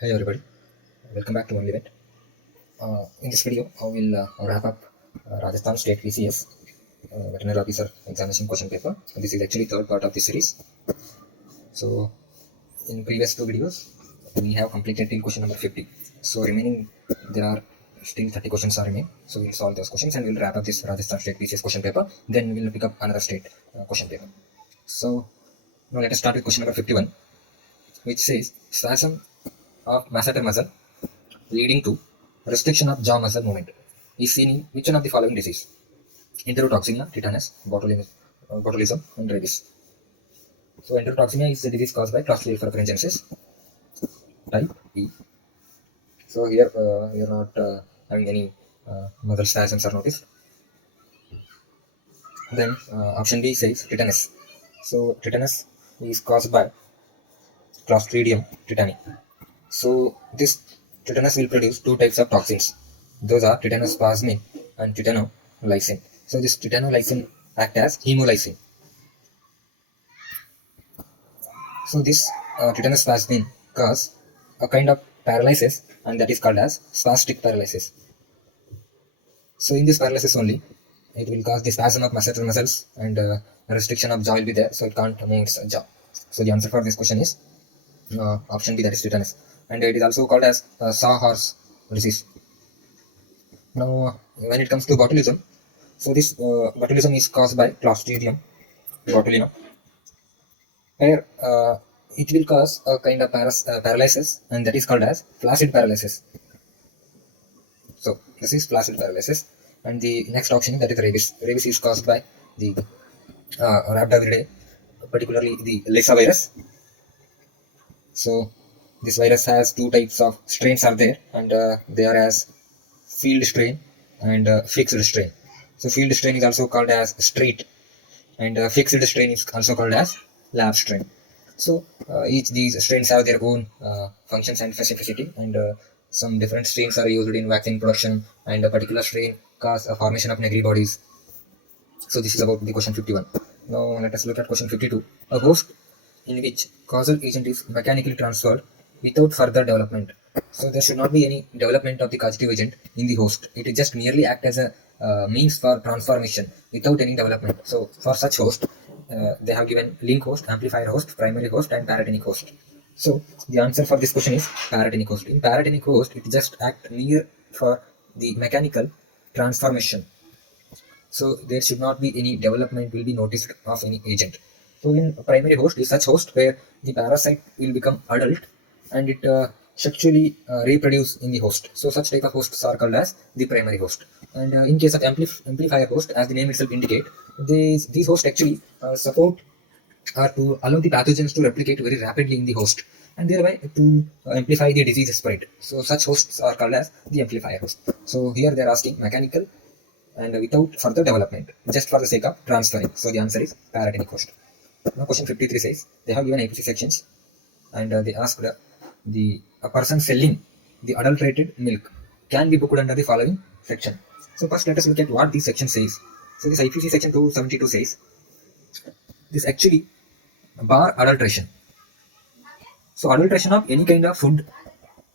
Hey everybody, welcome back to one event. In this video, I will wrap up Rajasthan State VCS Veterinary Officer Examination question paper. This is actually third part of this series. So, in previous two videos, we have completed till question number 50. So, remaining there are still 30 questions are remaining. So, we'll solve those questions and we'll wrap up this Rajasthan State VCS question paper. Then we'll pick up another state question paper. So, now let us start with question number 51, which says spasm of masseter muscle leading to restriction of jaw muscle movement is seen in which one of the following disease? Enterotoxemia, tetanus, botulism, and rabies. So enterotoxemia is a disease caused by Clostridium perfringensis type E. So here we are not having any muscle spasms are noticed. Then option B says tetanus. So tetanus is caused by Clostridium tetani. So this tetanus will produce two types of toxins. Those are tetanospasmin and tetanolysin. So this tetanolysin act as hemolysin. So this tetanospasmin cause a kind of paralysis, and that is called as spastic paralysis. So in this paralysis only, it will cause the spasm of masseter muscles and restriction of jaw will be there, so it can't move its jaw. So the answer for this question is option B, that is tetanus, and it is also called as sawhorse disease. Now, when it comes to botulism, so this botulism is caused by Clostridium botulinum, where it will cause a kind of paralysis, and that is called as flaccid paralysis. So this is flaccid paralysis, and the next option that is rabies. Rabies is caused by the rhabdoviridae, particularly the Lissa virus. So this virus has two types of strains are there, and they are as field strain and fixed strain. So field strain is also called as street, and fixed strain is also called as lab strain. So each these strains have their own functions and specificity, and some different strains are used in vaccine production, and a particular strain cause a formation of negri bodies. So this is about the question 51. Now let us look at question 52. A host in which causal agent is mechanically transferred without further development. So there should not be any development of the causative agent in the host. It will just merely act as a means for transformation without any development. So for such host, they have given link host, amplifier host, primary host, and paratenic host. So the answer for this question is paratenic host. In paratenic host, it just act mere for the mechanical transformation. So there should not be any development will be noticed of any agent. So in primary host is such host where the parasite will become adult and it sexually reproduce in the host. So such type of hosts are called as the primary host. And in case of amplifier host, as the name itself indicate, these hosts actually support or to allow the pathogens to replicate very rapidly in the host, and thereby to amplify the disease spread. So such hosts are called as the amplifier host. So here they are asking mechanical and without further development, just for the sake of transferring. So the answer is paratenic host. Now question 53 says they have given APC sections, and they asked a person selling the adulterated milk can be booked under the following section. So first let us look at what this section says. So this IPC section 272 says this actually bar adulteration. So adulteration of any kind of food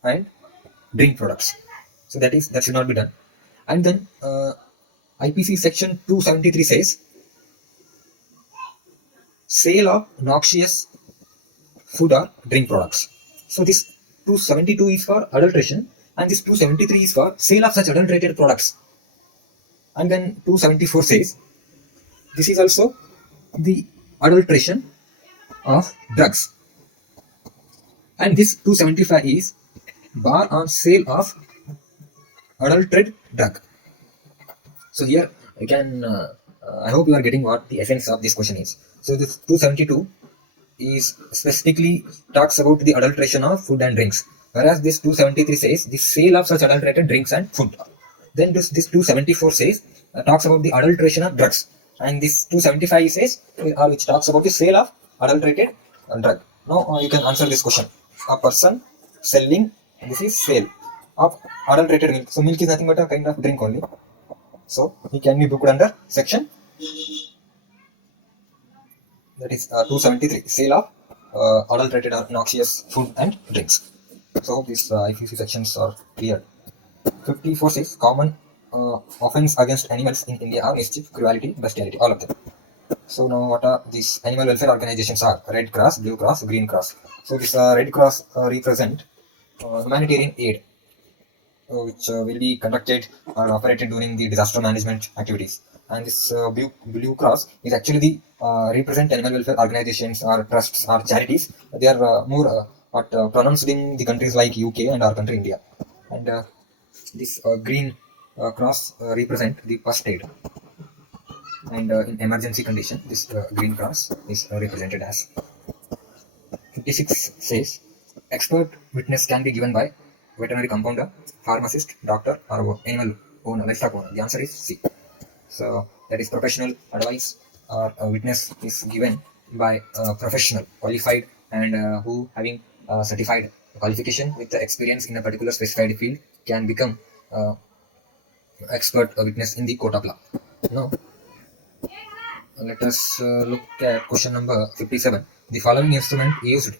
and drink products. So that should not be done. And then IPC section 273 says sale of noxious food or drink products. So this 272 is for adulteration, and this 273 is for sale of such adulterated products. And then 274 says this is also the adulteration of drugs. And this 275 is bar on sale of adulterated drug. So here you can, I hope you are getting what the essence of this question is. So this 272 is specifically talks about the adulteration of food and drinks, whereas this 273 says the sale of such adulterated drinks and food. Then this 274 says talks about the adulteration of drugs, and this 275 says which talks about the sale of adulterated drug. Now you can answer this question. A person selling, this is sale of adulterated milk. So milk is nothing but a kind of drink only. So he can be booked under section, that is 273, sale of adulterated or noxious food and drinks. So hope these ICC sections are clear. 54 says common offense against animals in India are mischief, cruelty, bestiality, all of them. So now what are these animal welfare organizations are? Red Cross, Blue Cross, Green Cross. So this Red Cross represent humanitarian aid which will be conducted or operated during the disaster management activities. And this Blue Cross is actually the represent animal welfare organizations or trusts or charities. They are more pronounced in the countries like UK and our country India. And this Green Cross represent the first aid. And in emergency condition, this Green Cross is represented as. 56 says expert witness can be given by veterinary compounder, pharmacist, doctor, or animal owner, livestock owner. The answer is C. So that is professional advice or a witness is given by a professional, qualified, and who having certified qualification with the experience in a particular specified field can become expert witness in the court of law. Now, let us look at question number 57. The following instrument used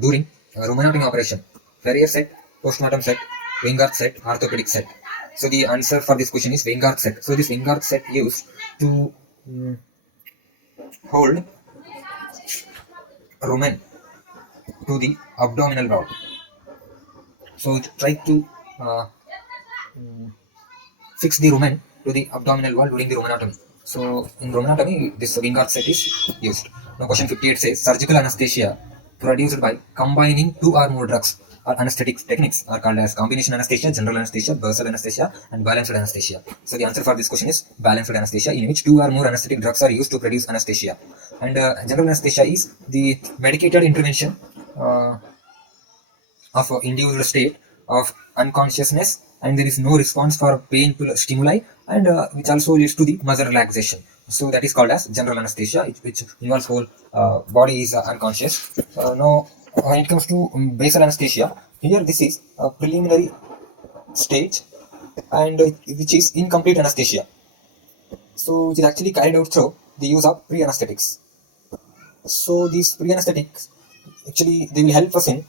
during ruminotomy operation: Ferrier set, postmortem set, Wingard set, orthopedic set. So the answer for this question is Wingard set. So this Wingard set used to hold rumen to the abdominal wall. So try to fix the rumen to the abdominal wall during the ruminotomy. So in ruminotomy, this Wingard set is used. Now question 58 says surgical anesthesia produced by combining two or more drugs or anesthetic techniques are called as combination anesthesia, general anesthesia, bursal anesthesia, and balanced anesthesia. So the answer for this question is balanced anesthesia, in which two or more anesthetic drugs are used to produce anesthesia. And general anesthesia is the medicated intervention of induced state of unconsciousness, and there is no response for painful stimuli, and which also leads to the muscle relaxation. So that is called as general anesthesia, which involves whole body is unconscious. Now, when it comes to basal anesthesia, here this is a preliminary stage, and which is incomplete anesthesia. So which is actually carried out through the use of pre-anesthetics. So these pre-anesthetics actually they will help us in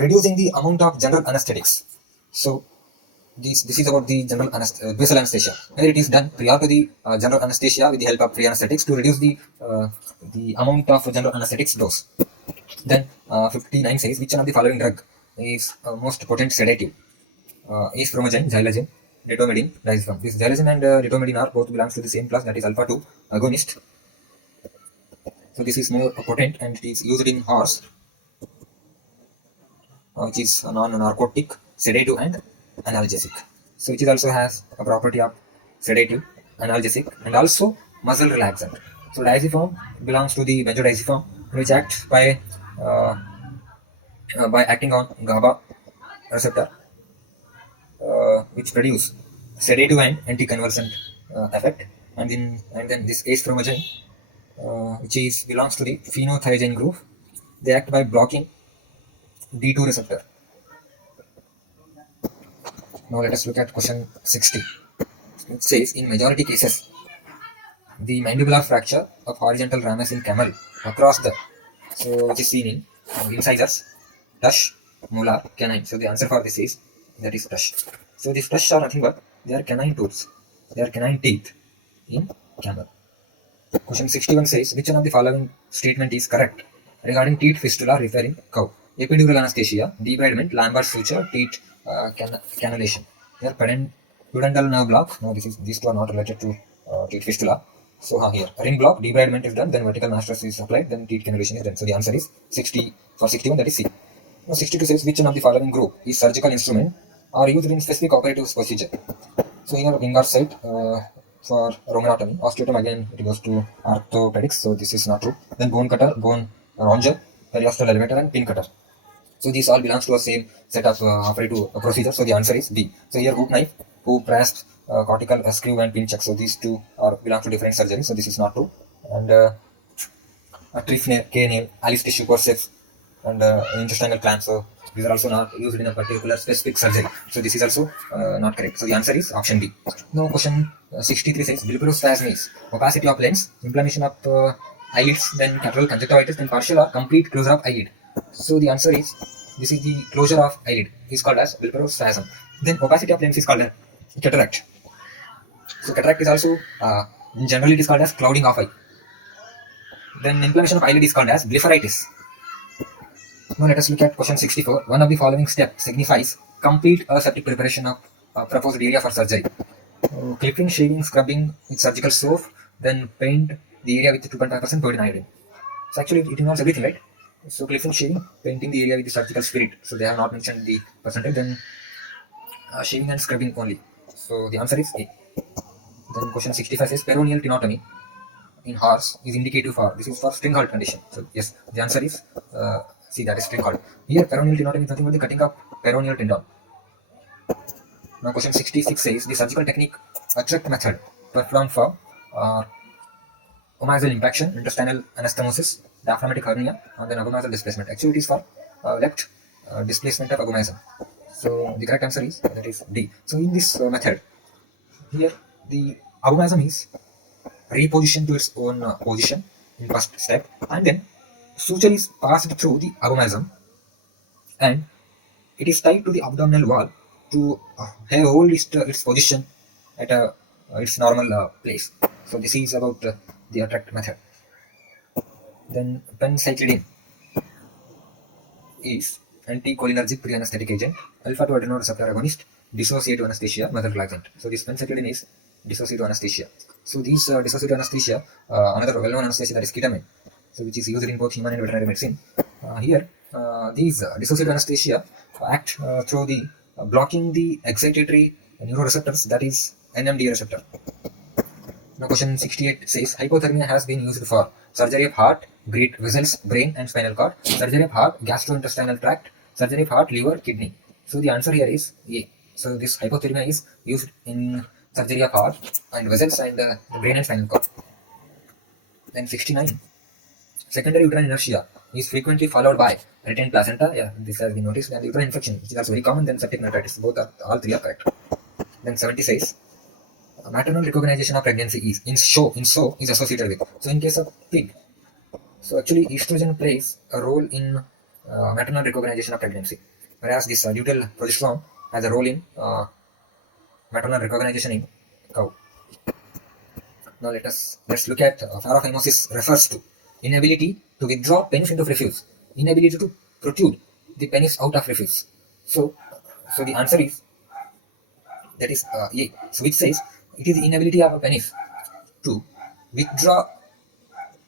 reducing the amount of general anesthetics. So this is about the general basal anesthesia, where it is done prior to the general anesthesia with the help of pre-anesthetics to reduce the amount of general anesthetics dose. Then 59 says which one of the following drug is most potent sedative? Estrogen, xylazine, detomidine, diazepam. This xylazine and detomidine are both belongs to the same class, that is alpha 2 agonist. So this is more potent and it is used in horse, which is a non-narcotic, sedative and analgesic. So which is also has a property of sedative, analgesic, and also muscle relaxant. So diazepam belongs to the benzodiazepam, which acts by acting on GABA receptor, which produce sedative and anticonvulsant effect. And then this estrogen, which is belongs to the phenothiazine group, they act by blocking D2 receptor. Now let us look at question 60. It says in majority cases, the mandibular fracture of horizontal ramus in camel across the, so which is seen in incisors, tush, molar, canine. So the answer for this is that is tush. So these tush are nothing but they are canine tooths, they are canine teeth in camel. Question 61 says which one of the following statement is correct regarding teeth fistula referring cow? Epidural anesthesia, debridement, Lambert suture, teeth cannulation. Here pudendal nerve block. No, these two are not related to teeth fistula. So here ring block, debridement is done, then vertical mastress is applied, then teeth cannulation is done. So the answer is 60 for 61, that is C. Now 62 says which one of the following group is surgical instrument are used in specific operative procedure? So here Wingard set for ruminotomy, osteotomy again it goes to orthopedics, so this is not true. Then bone cutter, bone ronger, periosteal elevator, and pin cutter. So these all belongs to the same set of operative procedure. So the answer is B. So here hook knife, hoop grasp, cortical screw, and pin chuck. So these two are belong to different surgeries. So this is not true. And a trif nail, K nail, Alice tissue forceps, and intestinal clamp. So these are also not used in a particular specific surgery. So this is also not correct. So the answer is option B. Now question 63 says biliperospasm is opacity of lens, inflammation of eyelids, then catarrhal conjunctivitis, then partial or complete closure of eyelid. So the answer is This is the closure of eyelid. Is called as blepharospasm. Then opacity of lens is called as cataract. So cataract is also generally it is called as clouding of eye. Then inflammation of eyelid is called as blepharitis. Now let us look at question 64. One of the following steps signifies complete aseptic preparation of proposed area for surgery. Clipping, shaving, scrubbing with surgical soap, then paint the area with 2.5% iodine iodine. So actually it involves everything, right? So clipping, shaving, painting the area with the surgical spirit. So they have not mentioned the percentage. Then shaving and scrubbing only. So the answer is A. Then question 65 says peroneal tenotomy in horse is indicative for, this is for string halt condition. So yes, the answer is C, that is string halt. Here peroneal tenotomy is nothing but the cutting of peroneal tendon. Now question 66 says the surgical technique attract method performed for omasal impaction, intestinal anastomosis, diaphragmatic hernia, and then abomasal displacement. Actually, it is for left displacement of abomasum. So the correct answer is that is D. So in this method, here the abomasum is repositioned to its own position in first step, and then suture is passed through the abomasum, and it is tied to the abdominal wall to hold its position at its normal place. So this is about the attract method. Then penicillin is anticholinergic pre-anesthetic agent, alpha-2 adrenoreceptor agonist, dissociative anesthesia, mother laxant. So this penicillin is dissociative anesthesia. So these dissociative anesthesia, another well-known anesthesia, that is ketamine, so which is used in both human and veterinary medicine. Here, these dissociative anesthesia act through the blocking the excitatory neuroreceptors, that is NMDA receptor. Now question 68 says hypothermia has been used for surgery of heart, great vessels, brain and spinal cord, surgery of heart, gastrointestinal tract, surgery of heart, liver, kidney. So the answer here is A. So this hypothermia is used in surgery of heart and vessels and the brain and spinal cord. Then 69. Secondary uterine inertia is frequently followed by retained placenta. Yeah, this has been noticed. And uterine infection, which is also very common. Then septic nephritis. All three are correct. Then 70 says maternal recognition of pregnancy is in show is associated with. So in case of pig, so actually estrogen plays a role in maternal recognition of pregnancy, whereas this luteal progesterone has a role in maternal recognition in cow. Now let's look at paraphimosis refers to inability to withdraw penis into prepuce, inability to protrude the penis out of prepuce. So the answer is that is A. So which says it is the inability of a penis to withdraw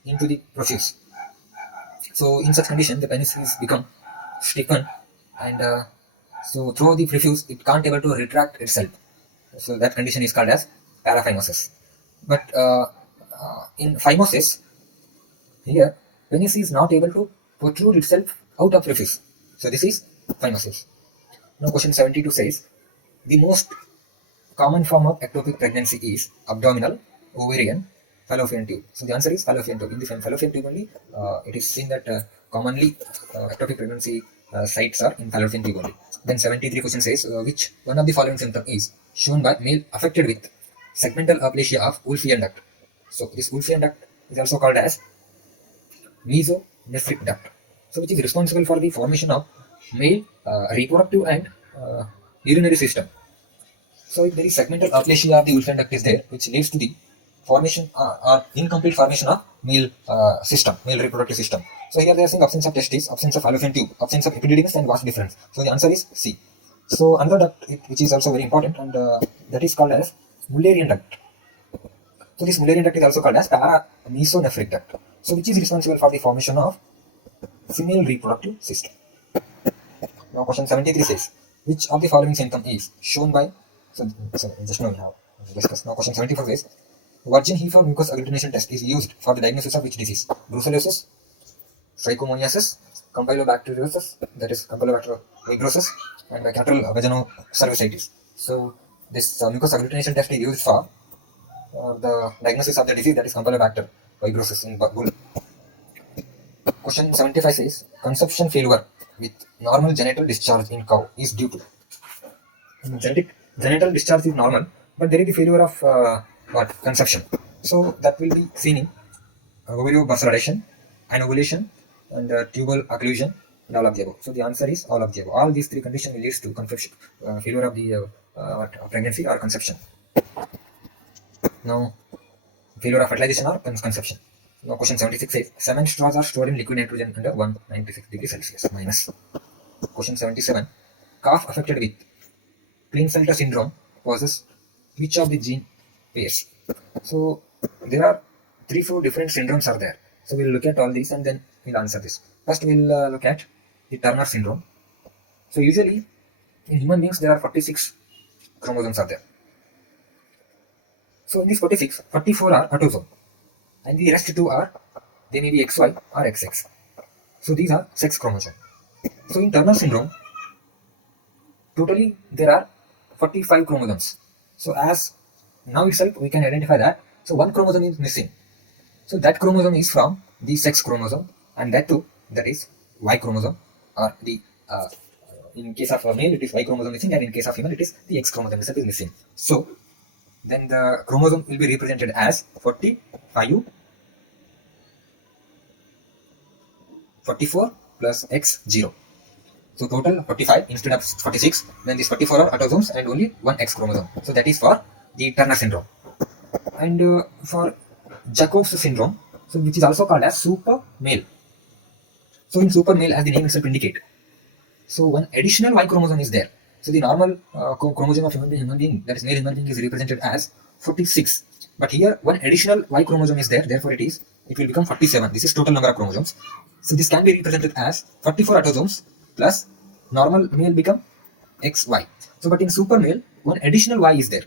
into the prepuce. So in such condition, the penis is become stiffened, and so through the prepuce it can't able to retract itself. So that condition is called as paraphimosis. But in phimosis, here penis is not able to protrude itself out of prepuce. So this is phimosis. Now question 72 says the most common form of ectopic pregnancy is abdominal, ovarian, fallopian tube. So the answer is fallopian tube. In the fallopian tube only, it is seen that commonly ectopic pregnancy sites are in fallopian tube only. Then 73 question says which one of the following symptom is shown by male affected with segmental aplasia of Wolffian duct. So this Wolffian duct is also called as mesonephric duct. So which is responsible for the formation of male reproductive and urinary system. So if there is segmental aplasia of the Wolffian duct is there, which leads to the formation or incomplete formation of male system, male reproductive system. So here they are saying absence of testes, absence of fallopian tube, absence of epididymis and vas deferens. So the answer is C. So another duct which is also very important, and that is called as Mullerian duct. So this Mullerian duct is also called as paramesonephric duct. So which is responsible for the formation of female reproductive system. Now question 73 says which of the following symptom is shown by, so just now we have discussed. Now question 74 says virgin heifer mucous agglutination test is used for the diagnosis of which disease? Brucellosis, trichomoniasis, campylobacteriosis, that is Campylobacter fibrosis, and cattle vaginocervicitis. So this mucous agglutination test is used for the diagnosis of the disease, that is Campylobacter fibrosis in bull. Question 75 says conception failure with normal genital discharge in cow is due to. Genital discharge is normal, but there is the failure of conception. So that will be seen in ovariobursalization, anovulation, and tubal occlusion, and all of the above. So the answer is all of the above. All these three conditions will lead to conception, failure of the pregnancy or conception. Now, failure of fertilization or conception. Now, question 76 says semen straws are stored in liquid nitrogen under 196 degrees Celsius minus. Question 77, calf affected with Klinefelter syndrome possesses which of the gene pairs? So there are 3-4 different syndromes are there. So we'll look at all these and then we'll answer this. First we'll look at the Turner syndrome. So usually in human beings there are 46 chromosomes are there. So in these 46, 44 are autosome and the rest 2 are, they may be XY or XX. So these are sex chromosomes. So in Turner syndrome, totally there are 45 chromosomes. So as now itself we can identify that. So one chromosome is missing. So that chromosome is from the sex chromosome, and that too, that is Y chromosome, or the in case of a male it is Y chromosome missing, and in case of female it is the X chromosome itself is missing. So then the chromosome will be represented as 45, 44 plus X0. So total 45 instead of 46. Then these 44 are autosomes and only one X chromosome. So that is for the Turner syndrome. And for Jacob's syndrome, so which is also called as super male. So in super male, as the name itself indicate, so one additional Y chromosome is there. So the normal chromosome of human being, that is male human being, is represented as 46. But here one additional Y chromosome is there, therefore it will become 47. This is total number of chromosomes. So this can be represented as 44 autosomes plus normal male become XY. So but in super male, one additional Y is there.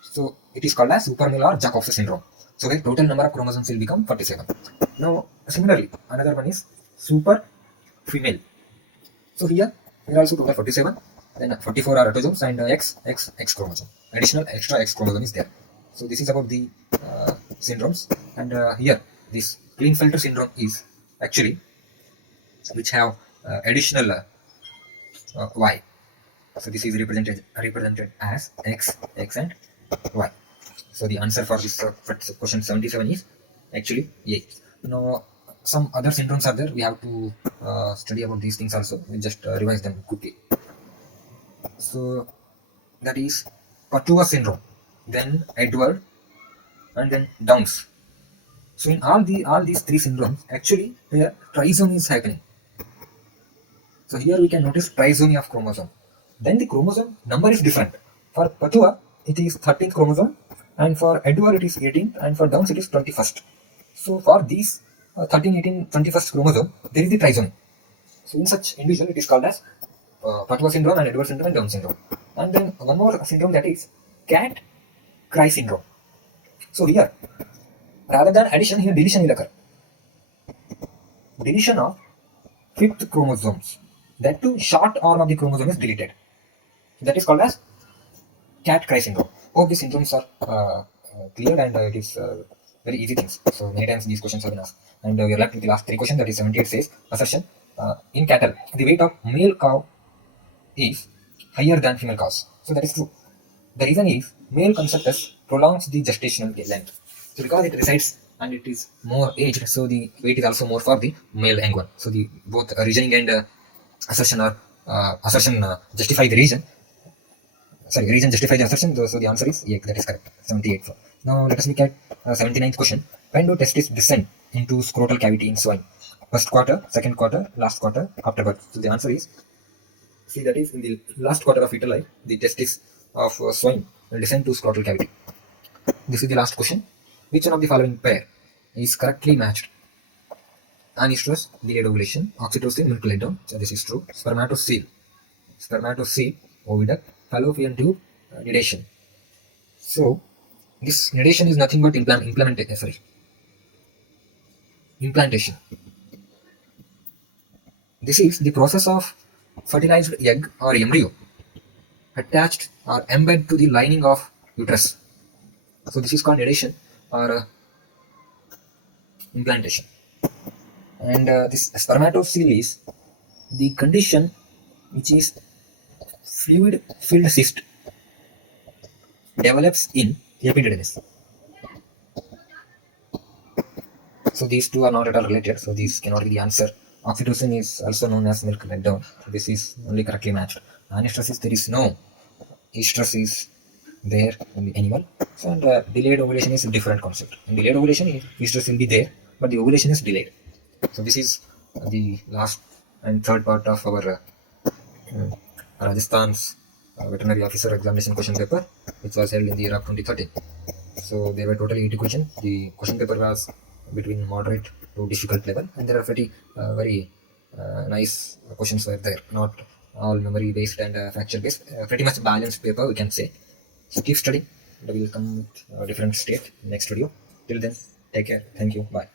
So it is called as super male or Jacob's syndrome. So the total number of chromosomes will become 47. Now similarly, another one is super female. So here also total 47. Then 44 are autosomes and X chromosome. Additional extra X chromosome is there. So this is about the syndromes. And here this Klinefelter syndrome is actually which have additional Y. So this is represented as X and Y. So the answer for this question 77 is actually A. Now some other syndromes are there. We have to study about these things also. We'll just revise them quickly. So that is Patua syndrome, then Edward, and then Downs. So in all these three syndromes, actually here trisomy is happening. So here we can notice trisomy of chromosome. Then the chromosome number is different. For Patua it is 13th chromosome, and for Edward it is 18th, and for Downs it is 21st. So for these 13, 18, 21st chromosome, there is the trisomy. So in such individual it is called as Patua syndrome and Edward syndrome and Down syndrome. And then one more syndrome, that is cat-cry syndrome. So here, rather than addition, here deletion will occur. Deletion of 5th chromosomes. That too, short arm of the chromosome is deleted. That is called as cat-cry syndrome. All these syndromes are clear, and it is very easy things. So many times these questions have been asked. And we are left with the last three questions, that is 78 says, assertion, in cattle, the weight of male cow is higher than female cows. So that is true. The reason is male conceptus prolongs the gestational length. So because it resides and it is more aged, so the weight is also more for the male young one. So the both reasoning and assertion justify the reason. Sorry, reason justify the assertion. So the answer is yeah, that is correct. 78. Now let us look at 79th question. When do testes descend into scrotal cavity in swine? First quarter, second quarter, last quarter, after birth. So the answer is, see, that is in the last quarter of fetal life, the testes of swine will descend to scrotal cavity. This is the last question. Which one of the following pair is correctly matched? Anestrus, delayed ovulation, oxytocin, milk letdown. So this is true. Spermatocyte, oviduct, fallopian tube, nidation. So this nidation is nothing but implantation. This is the process of fertilized egg or embryo attached or embedded to the lining of uterus. So this is called nidation or implantation. And this spermatocyte is the condition which is fluid filled cyst develops in epididymis. So these two are not at all related, so these cannot be the answer Oxytocin is also known as milk letdown. This is only correctly matched. Anestrus is there is no estrus is there in the animal. So, and delayed ovulation is a different concept. In delayed ovulation, estrus will be there, but the ovulation is delayed. So this is the last and third part of our Rajasthan's veterinary officer examination question paper, which was held in the year of 2013. So there were totally 80 questions. The question paper was between moderate to difficult level, and there are pretty very nice questions were there, not all memory based and factual based. Pretty much balanced paper, we can say. So keep studying. We will come with a different state next video. Till then, take care. Thank you. Bye.